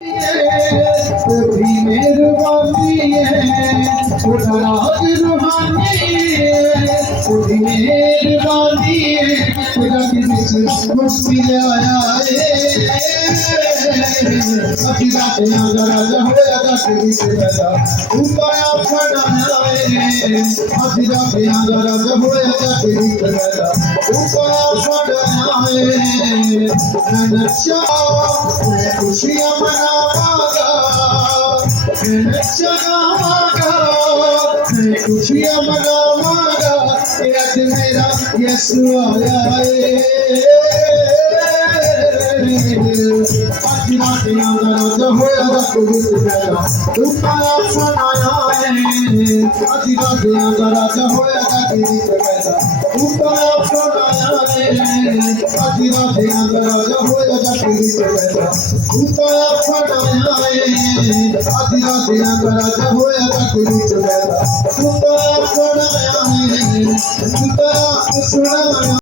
तेरी मेहरबानी है खुदा राज रूहानी है तेरी मेहरबानी है खुदा की बिच मुश्किल आया है अभी रात आजा राजा होया रात बिच राजा उपाया फड़ाया है अभी रात आजा राजा होया रात बिच राजा उपाया फड़ाया है मैं नशा मैं खुशियां मनावागा मैं नशा गावागा मैं खुशियां मनावागा आज मेरा यीशु आया है आज रात आजा राजा होया रात बिच राजा उपाया फड़ाया है आज रात आजा राजा होया रात बिच राजा उपाया फड़ाया है आज रात आजा राजा होया रात बिच राजा उपाया फड़ाया है आज रात आजा राजा होया रात बिच राजा उपाया फड़ाया है उपाया सुना